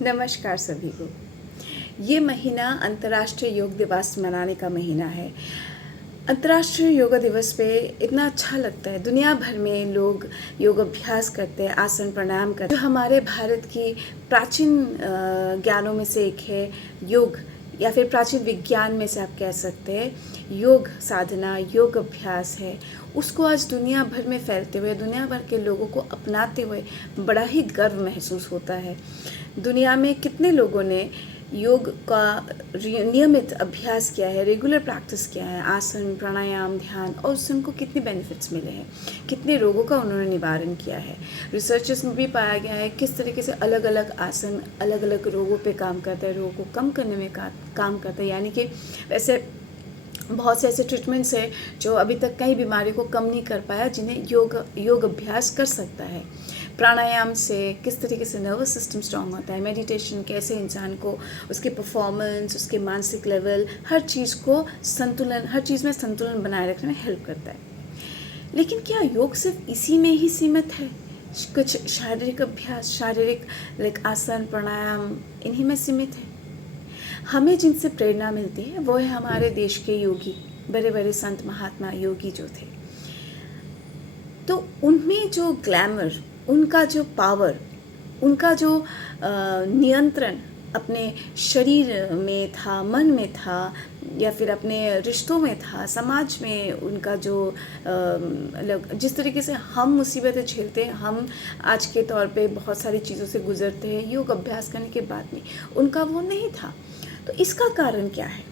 नमस्कार सभी को। ये महीना अंतर्राष्ट्रीय योग दिवस मनाने का महीना है। अंतर्राष्ट्रीय योग दिवस पे इतना अच्छा लगता है। दुनिया भर में लोग योग अभ्यास करते हैं, आसन प्राणायाम करते हैं। जो हमारे भारत की प्राचीन ज्ञानों में से एक है योग, या फिर प्राचीन विज्ञान में से आप कह सकते हैं योग साधना, योग अभ्यास है। उसको आज दुनिया भर में फैलते हुए, दुनिया भर के लोगों को अपनाते हुए बड़ा ही गर्व महसूस होता है। दुनिया में कितने लोगों ने योग का नियमित अभ्यास किया है, रेगुलर प्रैक्टिस किया है, आसन प्राणायाम ध्यान, और उससे उनको कितने बेनिफिट्स मिले हैं, कितने रोगों का उन्होंने निवारण किया है। रिसर्चेस में भी पाया गया है किस तरीके से अलग अलग आसन अलग अलग रोगों पे काम करता है, रोगों को कम करने में काम करता है। यानी कि वैसे बहुत से ऐसे ट्रीटमेंट्स हैं जो अभी तक कई बीमारी को कम नहीं कर पाया, जिन्हें योग अभ्यास कर सकता है। प्राणायाम से किस तरीके से नर्वस सिस्टम स्ट्रांग होता है, मेडिटेशन कैसे इंसान को उसके परफॉर्मेंस, उसके मानसिक लेवल, हर चीज़ में संतुलन बनाए रखने में हेल्प करता है। लेकिन क्या योग सिर्फ इसी में ही सीमित है? कुछ शारीरिक अभ्यास, शारीरिक आसन प्राणायाम इन्हीं में सीमित है? हमें जिनसे प्रेरणा मिलती है वो है हमारे देश के योगी, बड़े बड़े संत महात्मा योगी जो थे। तो उनमें जो ग्लैमर, उनका जो पावर, उनका जो नियंत्रण अपने शरीर में था, मन में था, या फिर अपने रिश्तों में था, समाज में उनका जो जिस तरीके से हम मुसीबतें झेलते हैं, हम आज के तौर पे बहुत सारी चीज़ों से गुजरते हैं योग अभ्यास करने के बाद में, उनका वो नहीं था। तो इसका कारण क्या है?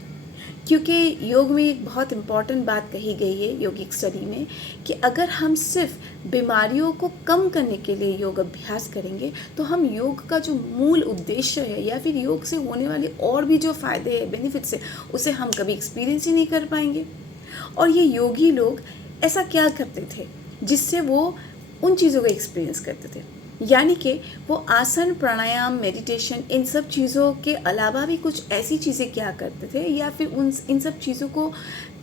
क्योंकि योग में एक बहुत इम्पॉर्टेंट बात कही गई है योगिक स्टडी में, कि अगर हम सिर्फ बीमारियों को कम करने के लिए योग अभ्यास करेंगे तो हम योग का जो मूल उद्देश्य है, या फिर योग से होने वाले और भी जो फ़ायदे हैं, बेनिफिट्स है, उसे हम कभी एक्सपीरियंस ही नहीं कर पाएंगे। और ये योगी लोग ऐसा क्या करते थे जिससे वो उन चीज़ों को एक्सपीरियंस करते थे? यानी कि वो आसन प्राणायाम मेडिटेशन इन सब चीज़ों के अलावा भी कुछ ऐसी चीज़ें क्या करते थे, या फिर इन सब चीज़ों को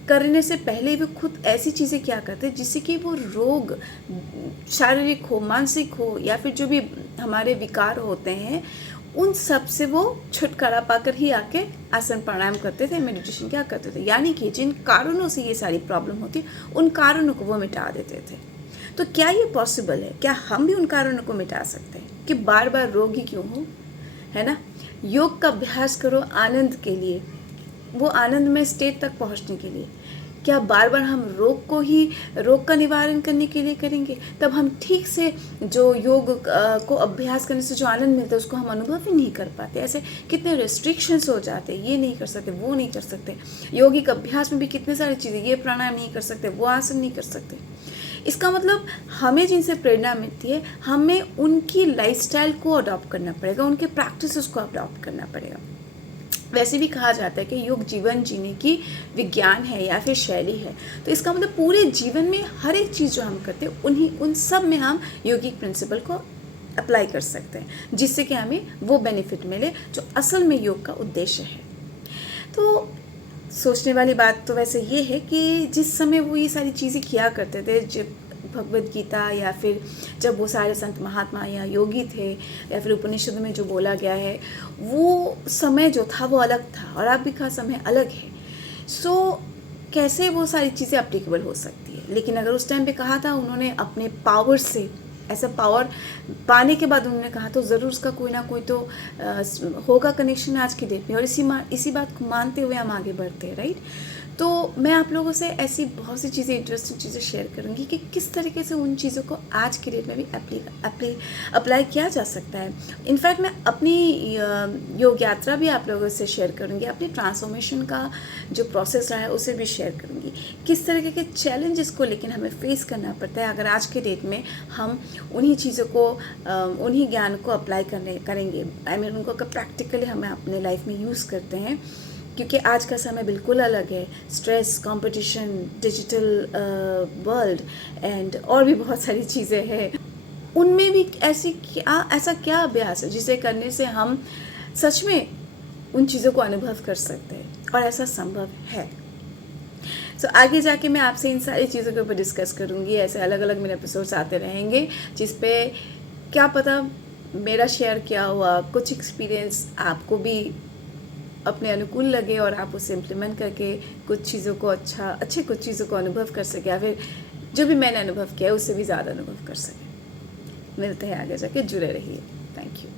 करने से पहले भी खुद ऐसी चीज़ें क्या करते जिससे कि वो रोग शारीरिक हो, मानसिक हो, या फिर जो भी हमारे विकार होते हैं, उन सब से वो छुटकारा पाकर ही आके आसन प्राणायाम करते थे, मेडिटेशन क्या करते थे। यानी कि जिन कारणों से ये सारी प्रॉब्लम होती उन कारणों को वो मिटा देते थे। तो क्या ये पॉसिबल है? क्या हम भी उन कारणों को मिटा सकते हैं कि बार बार रोग ही क्यों हो, है ना? योग का अभ्यास करो आनंद के लिए, वो आनंद में स्टेट तक पहुंचने के लिए। क्या बार बार हम रोग का निवारण करने के लिए करेंगे? तब हम ठीक से जो योग को अभ्यास करने से जो आनंद मिलता है उसको हम अनुभव ही नहीं कर पाते। ऐसे कितने रेस्ट्रिक्शंस हो जाते हैं, ये नहीं कर सकते, वो नहीं कर सकते। योगिक अभ्यास में भी कितने सारी चीज़ें, ये प्राणायाम नहीं कर सकते, वो आसन नहीं कर सकते। इसका मतलब हमें जिनसे प्रेरणा मिलती है, हमें उनकी लाइफस्टाइल को अडॉप्ट करना पड़ेगा, उनके प्रैक्टिसेस को अडॉप्ट करना पड़ेगा। वैसे भी कहा जाता है कि योग जीवन जीने की विज्ञान है या फिर शैली है। तो इसका मतलब पूरे जीवन में हर एक चीज़ जो हम करते हैं उन सब में हम योगिक प्रिंसिपल को अप्लाई कर सकते हैं, जिससे कि हमें वो बेनिफिट मिले जो असल में योग का उद्देश्य है। तो सोचने वाली बात तो वैसे ये है कि जिस समय वो ये सारी चीज़ें किया करते थे, जब भगवद गीता या फिर जब वो सारे संत महात्मा या योगी थे, या फिर उपनिषद में जो बोला गया है, वो समय जो था वो अलग था और अभी का समय अलग है। सो कैसे वो सारी चीज़ें अप्लीकेबल हो सकती है? लेकिन अगर उस टाइम पे कहा था उन्होंने अपने पावर से, ऐसा पावर पाने के बाद उन्होंने कहा, तो ज़रूर उसका कोई ना कोई तो होगा कनेक्शन आज की डेट में। और इसी बात को मानते हुए हम आगे बढ़ते हैं, राइट? तो मैं आप लोगों से ऐसी बहुत सी चीज़ें, इंटरेस्टिंग चीज़ें शेयर करूँगी कि किस तरीके से उन चीज़ों को आज की डेट में भी अप्लाई किया जा सकता है। इनफैक्ट मैं अपनी योग यात्रा भी आप लोगों से शेयर करूँगी, अपनी ट्रांसफॉर्मेशन का जो प्रोसेस रहा है उसे भी शेयर करूँगी, किस तरीके के चैलेंजेस को लेकिन हमें फेस करना पड़ता है अगर आज के डेट में हम उन्हीं चीज़ों को, उन्हीं ज्ञान को अप्लाई करेंगे। उनको प्रैक्टिकली हमें अपने लाइफ में यूज़ करते हैं, क्योंकि आज का समय बिल्कुल अलग है। Stress, competition, digital world and और भी बहुत सारी चीज़ें हैं। उनमें भी ऐसा क्या अभ्यास है जिसे करने से हम सच में उन चीज़ों को अनुभव कर सकते हैं, और ऐसा संभव है। सो आगे जाके मैं आपसे इन सारी चीज़ों के ऊपर डिस्कस करूँगी। ऐसे अलग अलग मेरे एपिसोड्स आते रहेंगे जिस पे क्या पता मेरा शेयर किया हुआ कुछ एक्सपीरियंस आपको भी अपने अनुकूल लगे और आप उसे इम्प्लीमेंट करके कुछ चीज़ों को अच्छे कुछ चीज़ों को अनुभव कर सके, या फिर जो भी मैंने अनुभव किया उससे भी ज़्यादा अनुभव कर सके। मिलते हैं आगे जाके, जुड़े रहिए। Thank you.